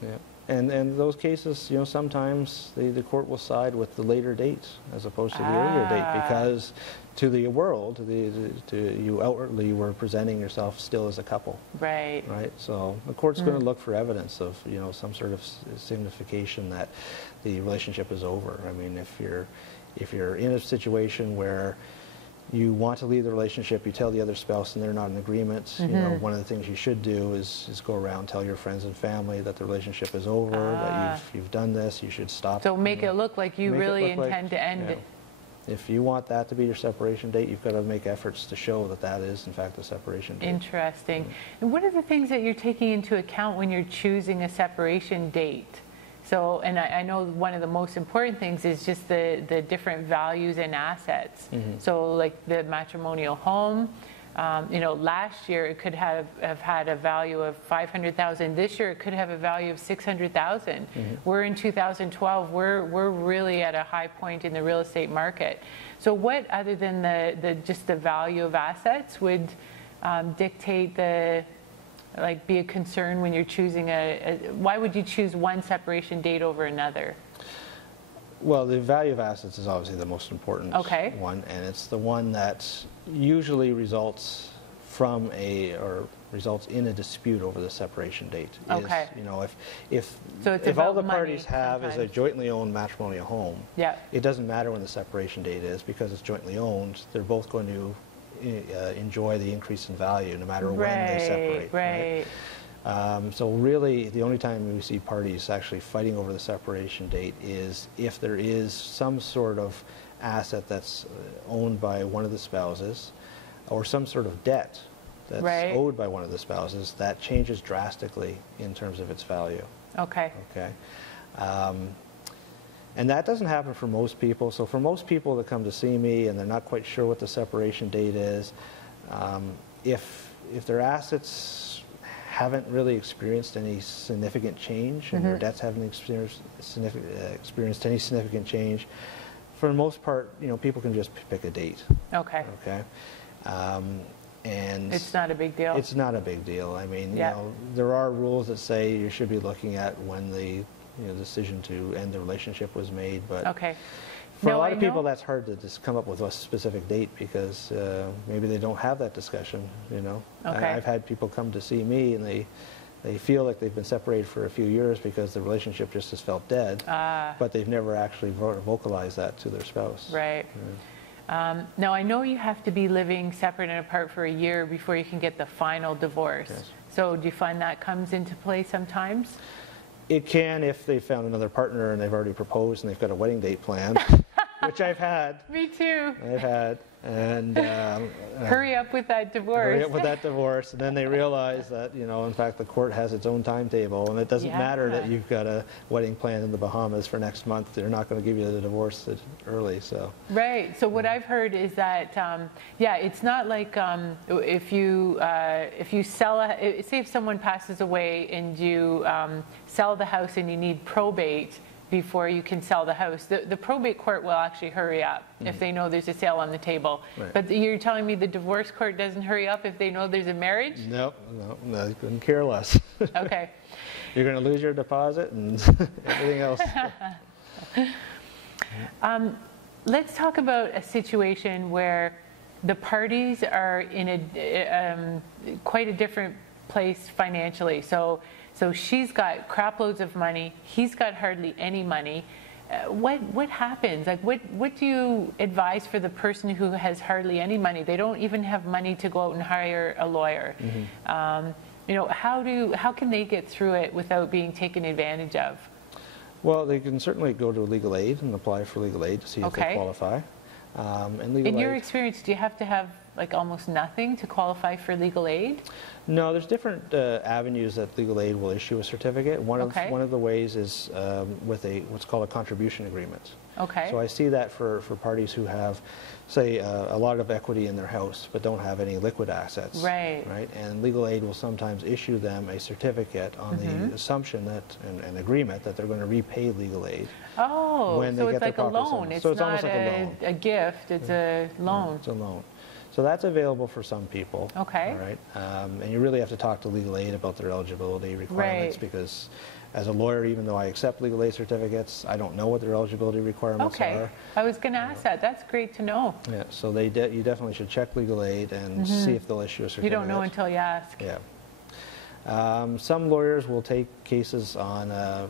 Yeah. And those cases, you know, sometimes the court will side with the later date as opposed to the earlier date because to the world, to you outwardly were presenting yourself still as a couple. Right. Right. So the court's going to look for evidence of, you know, some sort of signification that the relationship is over. I mean, if you're in a situation where you want to leave the relationship, you tell the other spouse and they're not in agreement, you know, one of the things you should do is go around and tell your friends and family that the relationship is over, that you've done this, you should stop. So make it look like you really intend to end it. If you want that to be your separation date, you've got to make efforts to show that that is, in fact, the separation date. Interesting. And what are the things that you're taking into account when you're choosing a separation date? So, and I know one of the most important things is just the different values and assets. So like the matrimonial home, you know, last year it could have had a value of $500,000. This year it could have a value of $600,000. We're in 2012. We're really at a high point in the real estate market. So what, other than just the value of assets, would dictate be a concern when you're choosing why would you choose one separation date over another? Well, the value of assets is obviously the most important one, and it's the one that usually results from or results in a dispute over the separation date. Okay. Is, you know, if So it's all the about parties money have is a sometimes. jointly owned matrimonial home, Yeah. it doesn't matter when the separation date is, because it's jointly owned. They're both going to enjoy the increase in value no matter when they separate. Right. So really, the only time we see parties actually fighting over the separation date is if there is some sort of asset that's owned by one of the spouses, or some sort of debt that's owed by one of the spouses that changes drastically in terms of its value. Okay. Okay. And that doesn't happen for most people. So for most people that come to see me and they're not quite sure what the separation date is, if their assets haven't really experienced any significant change and their debts haven't experienced any significant change, for the most part, you know, people can just pick a date. Okay. Okay. And It's not a big deal. it's not a big deal. I mean, you know, there are rules that say you should be looking at when the decision to end the relationship was made, but Okay. for a lot of people that's hard to just come up with a specific date, because maybe they don't have that discussion, you know. Okay. I've had people come to see me and they feel like they've been separated for a few years because the relationship just has felt dead, but they've never actually vocalized that to their spouse. Right. Now, I know you have to be living separate and apart for a year before you can get the final divorce. Yes. So do you find that comes into play sometimes? It can, if they found another partner and they've already proposed and they've got a wedding date planned, which I've had. Me too. I've had. And Hurry up with that divorce. hurry up with that divorce, and then they realize that, you know, in fact, the court has its own timetable, and it doesn't matter that you've got a wedding planned in the Bahamas for next month. They're not going to give you the divorce early, so. Right. So what I've heard is that, it's not like if you sell say if someone passes away and you sell the house and you need probate before you can sell the house, the probate court will actually hurry up if they know there's a sale on the table. Right. But you're telling me the divorce court doesn't hurry up if they know there's a marriage? No, I couldn't care less. Okay. You're going to lose your deposit and everything else. Let's talk about a situation where the parties are in quite a different place financially. So she's got crap loads of money. He's got hardly any money. What happens? Like, what do you advise for the person who has hardly any money? They don't even have money to go out and hire a lawyer. You know, how can they get through it without being taken advantage of? Well, they can certainly go to legal aid and apply for legal aid to see if they qualify. And legal In your aid, experience, do you have to have like almost nothing to qualify for legal aid? No, there's different avenues that legal aid will issue a certificate. One of the ways is with what's called a contribution agreement. Okay. So I see that for parties who have, say, a lot of equity in their house but don't have any liquid assets. Right. Right. And legal aid will sometimes issue them a certificate on the assumption that an agreement that they're going to repay legal aid. Oh, when they so get it's their like a property loan. sold. It's So it's not almost like a loan. a gift. It's a loan. It's a loan. So that's available for some people. Okay. All right. And you really have to talk to legal aid about their eligibility requirements, because as a lawyer, even though I accept legal aid certificates, I don't know what their eligibility requirements are. I was going to ask that. That's great to know. Yeah. So you definitely should check legal aid and see if they'll issue a certificate. You don't know until you ask. Yeah. Some lawyers will take cases on a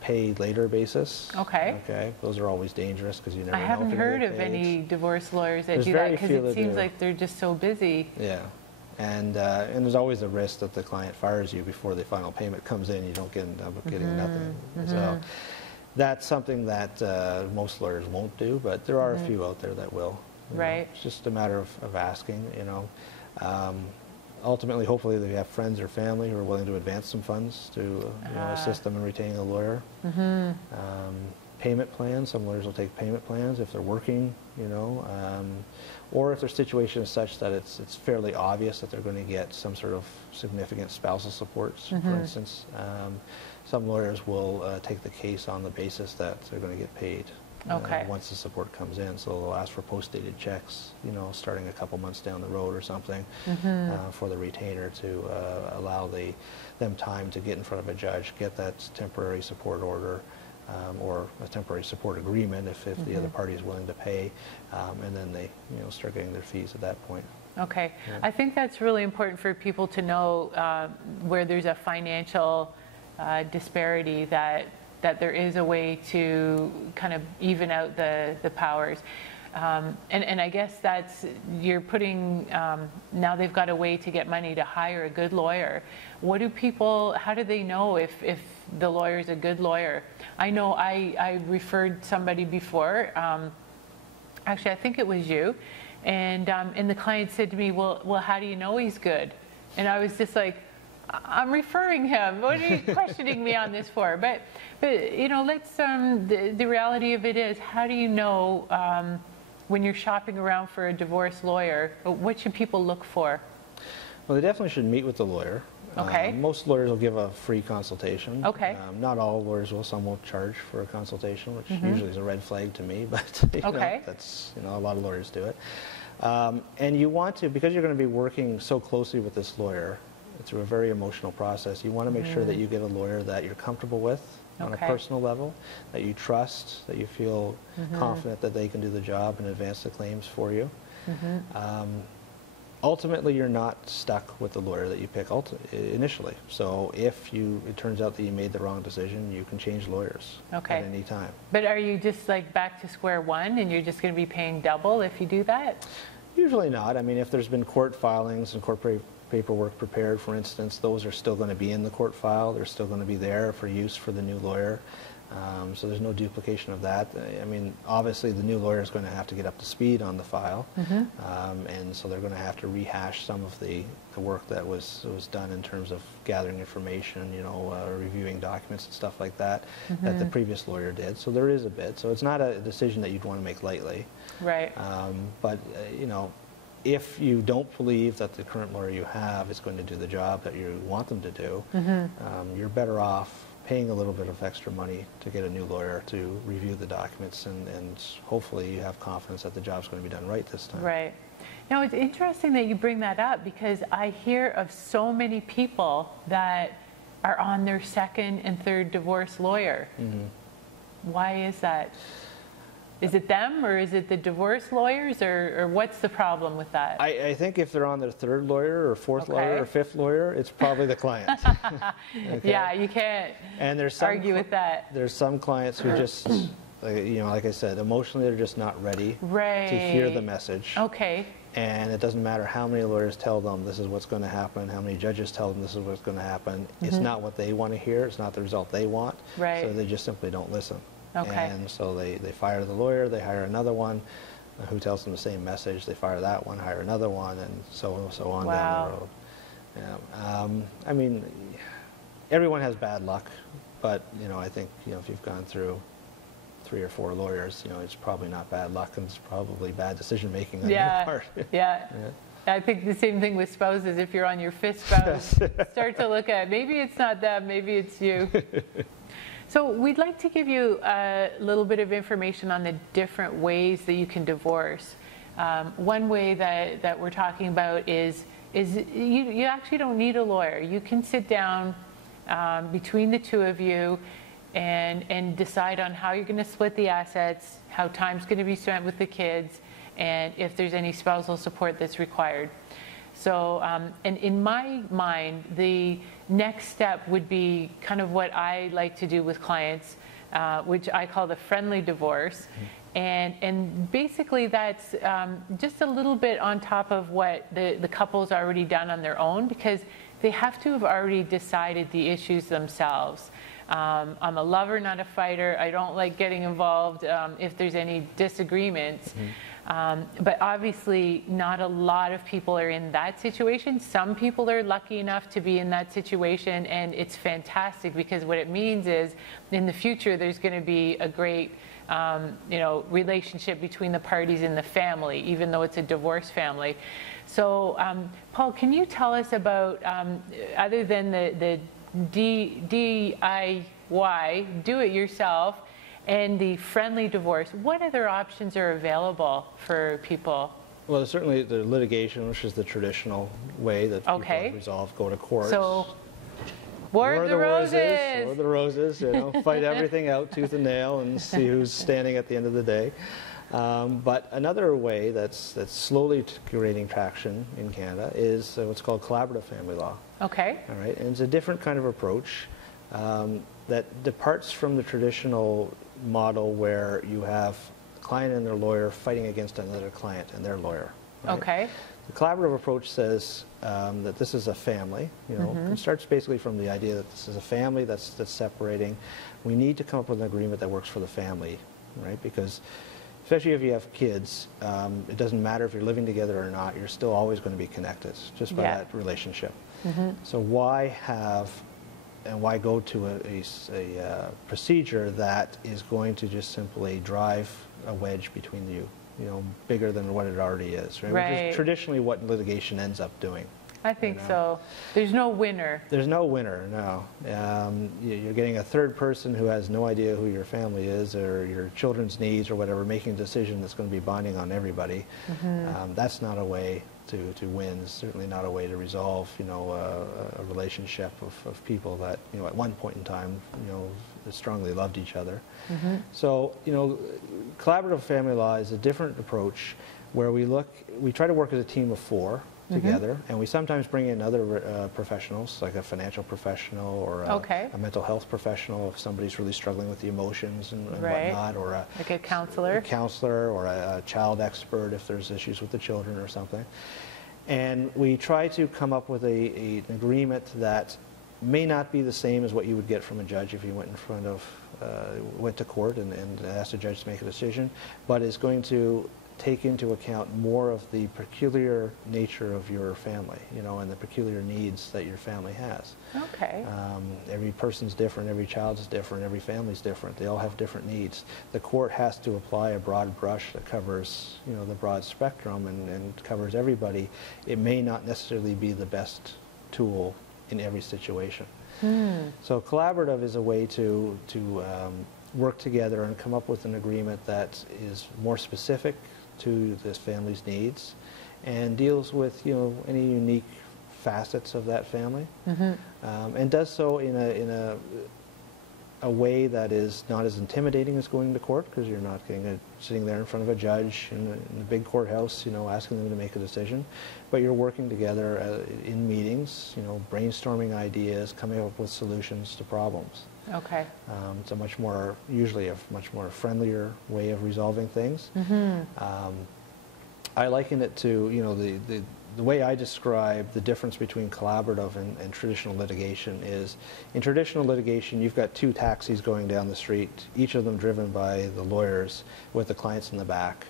pay later basis. Okay. Okay. Those are always dangerous because you never know. I haven't if you're heard gonna of get paid. any divorce lawyers that There's do that, very because few it that seems do. like they're just so busy. Yeah. And there's always the risk that the client fires you before the final payment comes in. You don't end up getting nothing. So that's something that most lawyers won't do, but there are a few out there that will. You know. It's just a matter of asking, you know. Ultimately, hopefully, they have friends or family who are willing to advance some funds to assist them in retaining a lawyer. Payment plans, some lawyers will take payment plans if they're working, you know, or if their situation is such that it's fairly obvious that they're going to get some sort of significant spousal supports, for instance. Some lawyers will take the case on the basis that they're going to get paid once the support comes in. So they'll ask for post-dated checks, you know, starting a couple months down the road or something, for the retainer to allow them time to get in front of a judge, get that temporary support order, or a temporary support agreement if the other party is willing to pay, and then they start getting their fees at that point. Okay. Yeah. I think that's really important for people to know where there's a financial disparity, that there is a way to kind of even out the powers. And I guess you're putting, now they've got a way to get money to hire a good lawyer. How do they know if the lawyer is a good lawyer? I know I referred somebody before, actually I think it was you, and the client said to me, well, how do you know he's good? And I was just like, I'm referring him. What are you questioning me on this for? But you know, the reality of it is, how do you know when you're shopping around for a divorce lawyer, what should people look for? Well, they definitely should meet with the lawyer. Okay. Most lawyers will give a free consultation. Okay. Not all lawyers will. Some will charge for a consultation, which usually is a red flag to me, but okay. That's, a lot of lawyers do it. And you want to, because you're going to be working so closely with this lawyer, through a very emotional process, you want to make sure that you get a lawyer that you're comfortable with on a personal level, that you trust, that you feel confident that they can do the job and advance the claims for you. Ultimately, you're not stuck with the lawyer that you pick initially. So if it turns out that you made the wrong decision, you can change lawyers at any time. But are you just like back to square one and you're just going to be paying double if you do that? Usually not. I mean, if there's been court filings and court paperwork prepared, for instance, those are still going to be in the court file. They're still going to be there for use for the new lawyer. So there's no duplication of that. I mean, obviously the new lawyer is going to have to get up to speed on the file, and so they're going to have to rehash some of the work that was done in terms of gathering information, reviewing documents and stuff like that, that the previous lawyer did. So there is a bit. So it's not a decision that you'd want to make lightly. Right. But if you don't believe that the current lawyer you have is going to do the job that you want them to do, you're better off paying a little bit of extra money to get a new lawyer to review the documents, and hopefully you have confidence that the job's going to be done right this time. Right. Now, it's interesting that you bring that up, because I hear of so many people that are on their second and third divorce lawyer. Why is that? Is it them, or is it the divorce lawyers, or what's the problem with that? I think if they're on their third lawyer or fourth lawyer or fifth lawyer, it's probably the client. Yeah, you can't argue with that. There's some clients who just, like I said, emotionally they're just not ready to hear the message. Okay. And it doesn't matter how many lawyers tell them this is what's going to happen, how many judges tell them this is what's going to happen. It's not what they want to hear. It's not the result they want. Right. So they just simply don't listen. Okay. And so they fire the lawyer, they hire another one who tells them the same message, they fire that one, hire another one, and so on down the road. Yeah. I mean, everyone has bad luck, but I think if you've gone through 3 or 4 lawyers, it's probably not bad luck, and it's probably bad decision making on your part. Yeah. I think the same thing with spouses. If you're on your 5th spouse, start to look at, maybe it's not them, maybe it's you. So we'd like to give you a little bit of information on the different ways that you can divorce. One way that we're talking about is you actually don't need a lawyer. You can sit down between the two of you and decide on how you're going to split the assets, how time's going to be spent with the kids, and if there's any spousal support that's required. So, and in my mind, the next step would be kind of what I like to do with clients, which I call the friendly divorce. And basically that's just a little bit on top of what the couple's already done on their own, because they have to have already decided the issues themselves. I'm a lover, not a fighter. I don't like getting involved if there's any disagreements. But obviously not a lot of people are in that situation. Some people are lucky enough to be in that situation, and it's fantastic, because what it means is in the future there's going to be a great relationship between the parties in the family, even though it's a divorced family. So Paul, can you tell us about, other than the DIY, do it yourself, and the friendly divorce, what other options are available for people? Well, certainly the litigation, which is the traditional way that people resolve, go to court. So, War of the Roses. War of the Roses, fight everything out tooth and nail and see who's standing at the end of the day. But another way that's slowly gaining traction in Canada is what's called collaborative family law. Okay. All right, and it's a different kind of approach that departs from the traditional model where you have a client and their lawyer fighting against another client and their lawyer. Right? Okay. The collaborative approach says that this is a family. It starts basically from the idea that this is a family that's separating. We need to come up with an agreement that works for the family, right? Because especially if you have kids, it doesn't matter if you're living together or not. You're still always going to be connected just by that relationship. So why go to a procedure that is going to just simply drive a wedge between you, bigger than what it already is, right? Which is traditionally what litigation ends up doing. I think so. There's no winner. There's no winner, no. You're getting a third person who has no idea who your family is or your children's needs or whatever, making a decision that's going to be binding on everybody. That's not a way to win. It's certainly not a way to resolve, a relationship of people that, at one point in time, strongly loved each other. So, collaborative family law is a different approach where we try to work as a team of 4 together, and we sometimes bring in other professionals, like a financial professional or a mental health professional if somebody's really struggling with the emotions and whatnot, or like a counselor or a child expert if there's issues with the children or something. And we try to come up with an agreement that may not be the same as what you would get from a judge if you went to court and asked a judge to make a decision, but is going to take into account more of the peculiar nature of your family, and the peculiar needs that your family has. Okay. Every person's different, every child's different, every family's different. They all have different needs. The court has to apply a broad brush that covers, the broad spectrum and covers everybody. It may not necessarily be the best tool in every situation. So collaborative is a way to work together and come up with an agreement that is more specific to this family's needs and deals with any unique facets of that family, and does so in a way that is not as intimidating as going to court, because you're not sitting there in front of a judge in a big courthouse, asking them to make a decision, but you're working together in meetings, brainstorming ideas, coming up with solutions to problems. Okay. It's usually a much more friendlier way of resolving things. I liken it to, the way I describe the difference between collaborative and traditional litigation is, in traditional litigation, you've got 2 taxis going down the street, each of them driven by the lawyers with the clients in the back.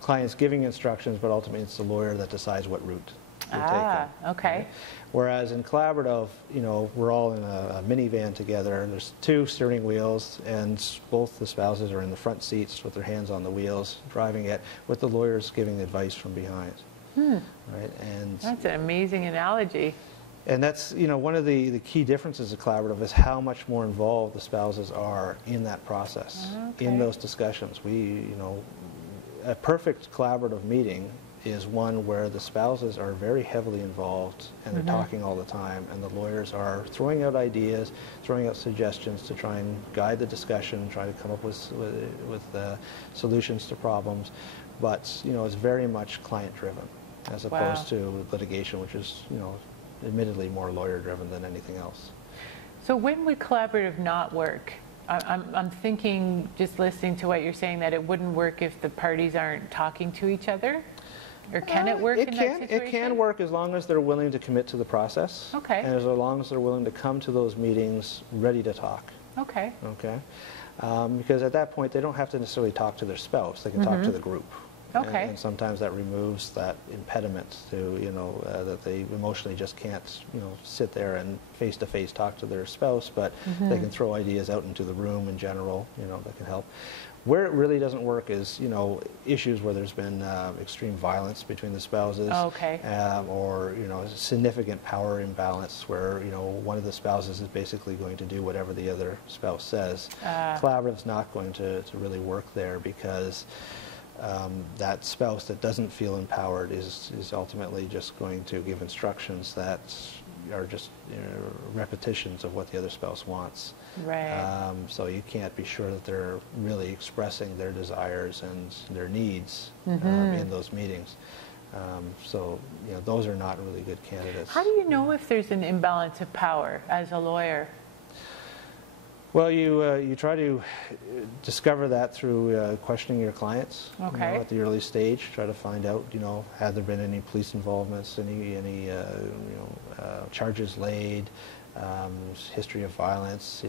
Clients giving instructions, but ultimately it's the lawyer that decides what route you're taking. Okay. Right? Whereas in collaborative, we're all in a minivan together, and there's 2 steering wheels, and both the spouses are in the front seats with their hands on the wheels, driving it, with the lawyers giving advice from behind. Right? And that's an amazing analogy. And that's, one of the key differences of collaborative is how much more involved the spouses are in that process, in those discussions. A perfect collaborative meeting is one where the spouses are very heavily involved and they're talking all the time, and the lawyers are throwing out ideas, throwing out suggestions to try and guide the discussion, try to come up with solutions to problems. But it's very much client driven as opposed to litigation, which is admittedly more lawyer driven than anything else. So when would collaborative not work? I'm thinking, just listening to what you're saying, that it wouldn't work if the parties aren't talking to each other? Or can it work in that situation? It can work as long as they're willing to commit to the process. Okay. And as long as they're willing to come to those meetings ready to talk. Okay. Okay. Because at that point, they don't have to necessarily talk to their spouse. They can talk to the group. Okay. And sometimes that removes that impediment to, that they emotionally just can't, sit there and face-to-face talk to their spouse, but they can throw ideas out into the room in general, that can help. Where it really doesn't work is, issues where there's been extreme violence between the spouses, or, significant power imbalance where, one of the spouses is basically going to do whatever the other spouse says. Collaborative's not going to really work there, because that spouse that doesn't feel empowered is ultimately just going to give instructions that are just repetitions of what the other spouse wants. Right. So you can't be sure that they're really expressing their desires and their needs in those meetings. So those are not really good candidates. How do you know if there's an imbalance of power as a lawyer? Well, you try to discover that through questioning your clients. Okay. At the early stage, try to find out, have there been any police involvements, any charges laid, history of violence.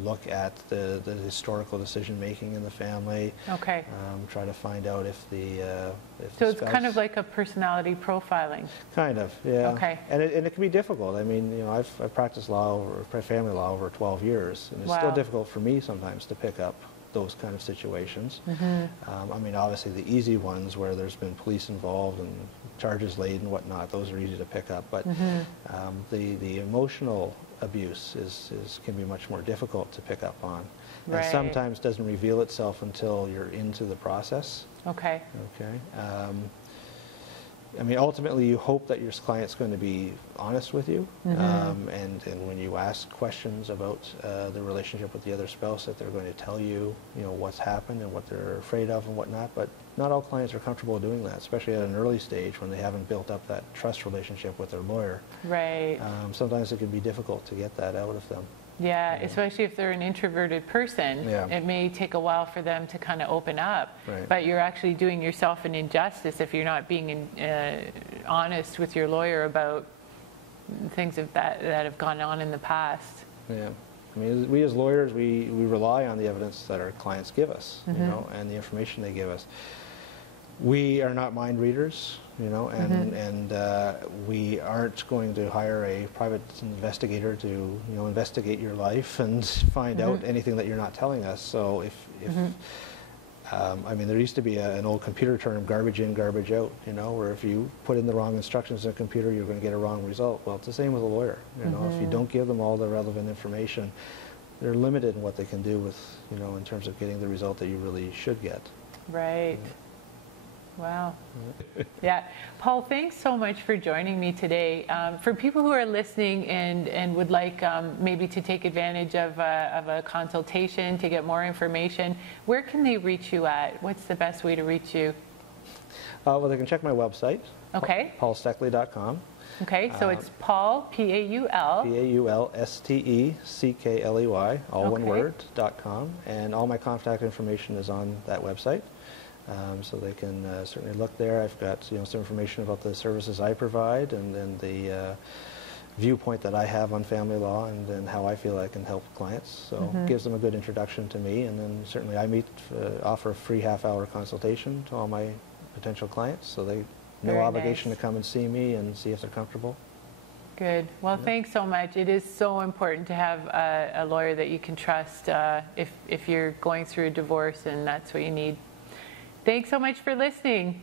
Look at the historical decision making in the family. Okay. Try to find out if the so it's kind of like a personality profiling. Kind of, yeah. Okay. And it can be difficult. I mean, I've practiced family law over 12 years, and it's still difficult for me sometimes to pick up those kind of situations. I mean, obviously the easy ones where there's been police involved and charges laid and whatnot, those are easy to pick up. But the emotional abuse can be much more difficult to pick up on. Right. And sometimes doesn't reveal itself until you're into the process. Okay. Okay. I mean, ultimately, you hope that your client's going to be honest with you, and when you ask questions about the relationship with the other spouse, that they're going to tell you, what's happened and what they're afraid of and whatnot. But not all clients are comfortable doing that, especially at an early stage when they haven't built up that trust relationship with their lawyer. Right. Sometimes it can be difficult to get that out of them. Yeah, especially if they're an introverted person, it may take a while for them to kind of open up. Right. But you're actually doing yourself an injustice if you're not being honest with your lawyer about things that have gone on in the past. Yeah. I mean, we as lawyers, we rely on the evidence that our clients give us, and the information they give us. We are not mind readers, and we aren't going to hire a private investigator to, investigate your life and find out anything that you're not telling us. So I mean, there used to be an old computer term, garbage in, garbage out, where if you put in the wrong instructions in a computer, you're going to get a wrong result. Well, it's the same with a lawyer. If you don't give them all the relevant information, they're limited in what they can do with, in terms of getting the result that you really should get. Right. Wow. Yeah. Paul, thanks so much for joining me today. For people who are listening and would like maybe to take advantage of a consultation to get more information, where can they reach you at? What's the best way to reach you? Well, they can check my website, okay. paulsteckley.com. Okay, so it's Paul, P-A-U-L. P-A-U-L-S-T-E-C-K-L-E-Y, all one word, .com. And all my contact information is on that website. So they can certainly look there. I've got some information about the services I provide, and then the viewpoint that I have on family law, and then how I feel I can help clients. So it gives them a good introduction to me, and then certainly I offer a free half-hour consultation to all my potential clients, so they no obligation to come and see me and see if they're comfortable. Good. Well, thanks so much. It is so important to have a lawyer that you can trust if you're going through a divorce, and that's what you need. Thanks so much for listening.